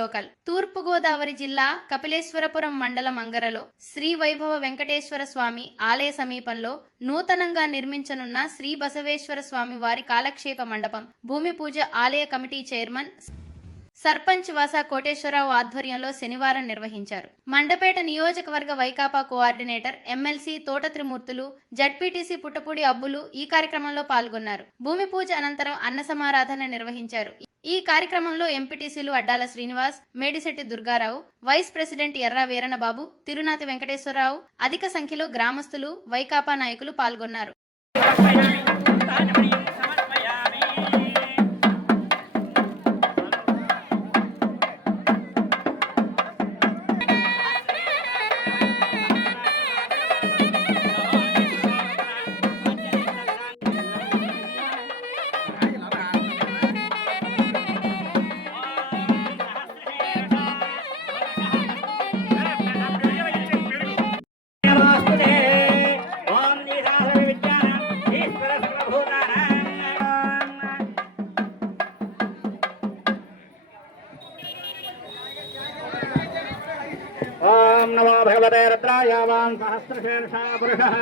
Local. తూర్పుగోదావరి జిల్లా కపిలేశ్వరపురం మండలం అంగరలో శ్రీ వైభవ వెంకటేశ్వర స్వామి ఆలయ సమీపంలో నూతనంగా నిర్మించనున్న శ్రీ బసవేశ్వర స్వామి వారి కాలక్షేప మండపం భూమి పూజ ఆలయ కమిటీ చైర్మన్ సర్పంచ్ వాసా కోటేశ్వరరావు ఆధ్వర్యంలో శనివారం నిర్వహించారు. మండపేట నియోజకవర్గ వైకాపా కోఆర్డినేటర్ ఎమ్మెల్సీ తోట త్రిమూర్తులు, జడ్పీటీసీ పుట్టపూడి అబ్బులు ఈ కార్యక్రమంలో పాల్గొన్నారు. భూమి పూజ అనంతరం అన్న సమారాధన నిర్వహించారు. ఈ కార్యక్రమంలో ఎంపీటీసీలు అడ్డాల శ్రీనివాస్, మేడిశెట్టి దుర్గారావు, వైస్ ప్రెసిడెంట్ ఎర్రా వీరన్నబాబు, తిరునాతి వెంకటేశ్వరరావు, అధిక సంఖ్యలో గ్రామస్తులు, వైకాపా నాయకులు పాల్గొన్నారు. ओम नमो भगवते रुद्राय वां सहस्रशीर्षा पुरुषः